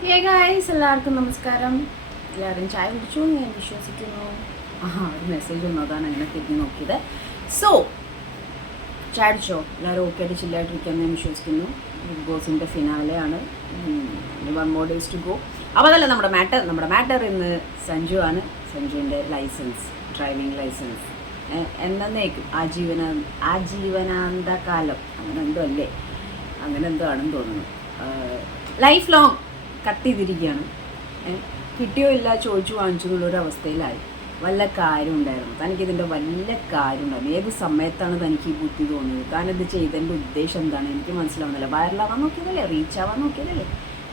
Hey guys എല്ലാവർക്കും നമസ്കാരം. എല്ലാവരും ചായ കുടിച്ചു എന്ന് ഞാൻ വിശ്വസിക്കുന്നു. ആ ഒരു മെസ്സേജ് വന്നതാണ് അങ്ങനെ തിരിഞ്ഞ് നോക്കിയത്. സോ ചായ അടിച്ചോ എല്ലാവരും ഓക്കെ ആയിട്ട് ചില്ലായിട്ടിരിക്കാമെന്ന് ഞാൻ വിശ്വസിക്കുന്നു. ബിഗ് ബോസിന്റെ ഫിനാലെയാണ് one more days to go അപ്പോൾ അതല്ല നമ്മുടെ മാറ്റർ നമ്മുടെ മാറ്റർ ഇന്ന് സഞ്ജു ആണ്. സഞ്ജുവിന്റെ ലൈസൻസ് ഡ്രൈവിംഗ് ലൈസൻസ് എന്നേക്കും ആജീവന ആജീവനാന്ത കാലം അങ്ങനെ എന്തോ അല്ലേ? അങ്ങനെ എന്തോ ആണെന്ന് തോന്നുന്നു. ലൈഫ് ലോങ് കട്ട് ചെയ്തിരിക്കുകയാണ്. കിട്ടിയോ ഇല്ല ചോദിച്ചു വാങ്ങിച്ചു എന്നുള്ളൊരു അവസ്ഥയിലായി വല്ല കാര്യം ഉണ്ടായിരുന്നു. തനിക്കിതിന്റെ വല്ല കാര്യം ഉണ്ടായിരുന്നു. ഏത് സമയത്താണ് തനിക്ക് ഈ ബുദ്ധി തോന്നിയത്? താൻ ഇത് ചെയ്തതിന്റെ ഉദ്ദേശം എന്താണ്? എനിക്ക് മനസ്സിലാവുന്നില്ല. വൈറലാവാൻ നോക്കിയതല്ലേ? റീച്ച് ആവാൻ നോക്കിയതല്ലേ?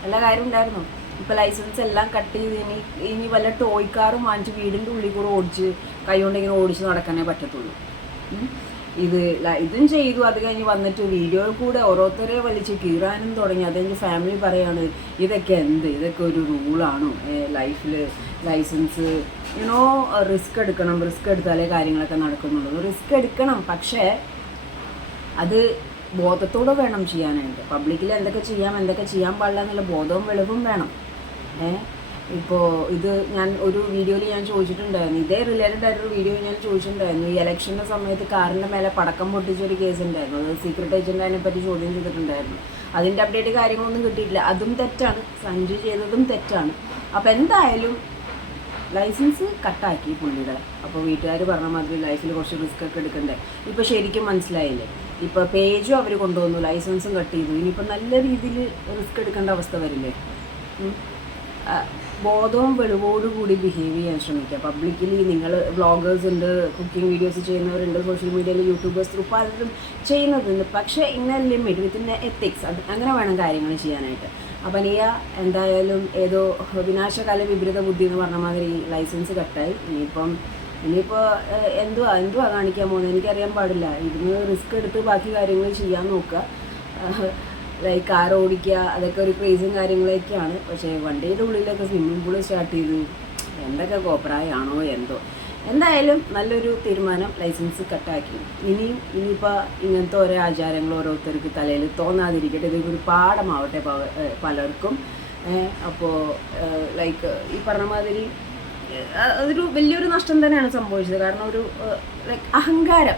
വല്ല കാര്യം ഉണ്ടായിരുന്നു? ഇപ്പോൾ ലൈസൻസ് എല്ലാം കട്ട് ചെയ്ത് ഇനി ഇനി വല്ല ടോയ് കാറും വാങ്ങിച്ച് വീടിന്റെ ഉള്ളിൽ കൂടെ ഓടിച്ച് കൈ കൊണ്ടിങ്ങനെ ഓടിച്ച് നടക്കാനേ പറ്റത്തുള്ളൂ. ഇത് ഇതും ചെയ്തു. അത് കഴിഞ്ഞ് വന്നിട്ട് വീഡിയോയിൽ കൂടെ ഓരോരുത്തരെ വലിച്ച് കീറാനും തുടങ്ങി. അത് കഴിഞ്ഞ് ഫാമിലി പറയാണ് ഇതൊക്കെ എന്ത്? ഇതൊക്കെ ഒരു റൂളാണോ ലൈഫിൽ ലൈസൻസ് യുനോ റിസ്ക് എടുക്കണം. റിസ്ക് എടുത്താലേ കാര്യങ്ങളൊക്കെ നടക്കുന്നുള്ളൂ. റിസ്ക് എടുക്കണം. പക്ഷേ അത് ബോധത്തോടെ വേണം ചെയ്യാനായിട്ട്. പബ്ലിക്കിൽ എന്തൊക്കെ ചെയ്യാം എന്തൊക്കെ ചെയ്യാൻ പാടില്ല എന്നുള്ള ബോധവും വെളിവും വേണം. ഏ ഇപ്പോൾ ഇത് ഞാൻ ഒരു വീഡിയോയിൽ ഞാൻ ചോദിച്ചിട്ടുണ്ടായിരുന്നു. ഇതേ റിലേറ്റഡ് ആയിട്ടൊരു വീഡിയോ ഞാൻ ചോദിച്ചിട്ടുണ്ടായിരുന്നു. ഈ ഇലക്ഷന്റെ സമയത്ത് കാറിന്റെ മേലെ പടക്കം പൊട്ടിച്ച ഒരു കേസ് ഉണ്ടായിരുന്നു. അത് സീക്രട്ട് ഏജന്റ് അതിനെപ്പറ്റി ചോദ്യം ചെയ്തിട്ടുണ്ടായിരുന്നു. അതിന്റെ അപ്ഡേറ്റ് കാര്യങ്ങളൊന്നും കിട്ടിയിട്ടില്ല. അതും തെറ്റാണ്. സഞ്ജു ചെയ്തതും തെറ്റാണ്. അപ്പോൾ എന്തായാലും ലൈസൻസ് കട്ടാക്കി പുള്ളിയുടെ അപ്പോൾ വീട്ടുകാർ പറഞ്ഞ മാതിരി ലൈഫിൽ കുറച്ച് റിസ്ക് ഒക്കെ എടുക്കണ്ടേ? ഇപ്പോൾ ശരിക്കും മനസ്സിലായില്ലേ? ഇപ്പോൾ പേജും അവർ കൊണ്ടുവന്നു. ലൈസൻസും കട്ട് ചെയ്തു. ഇനിയിപ്പോൾ നല്ല രീതിയിൽ റിസ്ക് എടുക്കേണ്ട അവസ്ഥ വരില്ലേ? ബോധവും വെളിവോടുകൂടി ബിഹേവ് ചെയ്യാൻ ശ്രമിക്കുക. പബ്ലിക്കലി നിങ്ങൾ വ്ളോഗേഴ്സ് ഉണ്ട് കുക്കിംഗ് വീഡിയോസ് ചെയ്യുന്നവരുണ്ട് സോഷ്യൽ മീഡിയയിൽ യൂട്യൂബേഴ്സ് ത്രൂ പലരും ചെയ്യുന്നതുണ്ട്. പക്ഷേ ഇന്ന ലിമിറ്റ് വിത്തിൻ എത്തിക്സ് അത് അങ്ങനെ വേണം കാര്യങ്ങൾ ചെയ്യാനായിട്ട്. അപ്പം നീയ എന്തായാലും ഏതോ വിനാശകാല വിപരീത ബുദ്ധി എന്ന് പറഞ്ഞ മാതിരി ലൈസൻസ് കട്ടായി. ഇനിയിപ്പം ഇനിയിപ്പോൾ എന്തുവാ എന്തുവാ കാണിക്കാൻ പോകുന്നത്? എനിക്കറിയാൻ പാടില്ല. ഇതിന് റിസ്ക് എടുത്ത് ബാക്കി കാര്യങ്ങൾ ചെയ്യാൻ നോക്കുക. ലൈക്ക് കാർ ഓടിക്കുക അതൊക്കെ ഒരു ക്രേസും കാര്യങ്ങളൊക്കെയാണ്. പക്ഷേ വണ്ടിയുടെ ഉള്ളിലൊക്കെ സ്വിമ്മിംഗ് പൂൾ സ്റ്റാർട്ട് ചെയ്തു. എന്തൊക്കെ കോപ്രായാണോ എന്തോ. എന്തായാലും നല്ലൊരു തീരുമാനം ലൈസൻസ് കട്ടാക്കി ഇനിയും ഇനിയിപ്പോൾ ഇങ്ങനത്തെ ഓരോ ആചാരങ്ങൾ ഓരോരുത്തർക്ക് തലയിൽ തോന്നാതിരിക്കട്ടെ. ഇതൊക്കെ ഒരു പാഠമാവട്ടെ പലർക്കും. അപ്പോൾ ലൈക്ക് ഈ പറഞ്ഞ മാതിരി അതൊരു വലിയൊരു നഷ്ടം തന്നെയാണ് സംഭവിച്ചത്. കാരണം ഒരു ലൈക്ക് അഹങ്കാരം.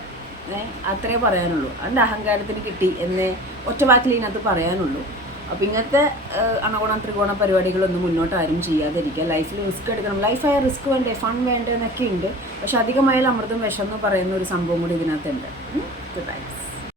അത്രേ പറയാനുള്ളൂ. അതിന്റെ അഹങ്കാരത്തിന് കിട്ടി എന്നേ ഒറ്റ വാക്കിൽ ഇതിനകത്ത് പറയാനുള്ളൂ. അപ്പം ഇങ്ങനത്തെ അണകോണ ത്രികോണ പരിപാടികളൊന്നും മുന്നോട്ട് ആരും ചെയ്യാതിരിക്കുക. ലൈഫിൽ റിസ്ക് എടുക്കണം. ലൈഫായ റിസ്ക് വേണ്ടേ? ഫൺ വേണ്ടേ? എന്നൊക്കെ ഉണ്ട്. പക്ഷെ അധികമായാലും അമൃതം വിഷം എന്ന് പറയുന്ന ഒരു സംഭവം കൂടി ഇതിനകത്തുണ്ട്. Good thanks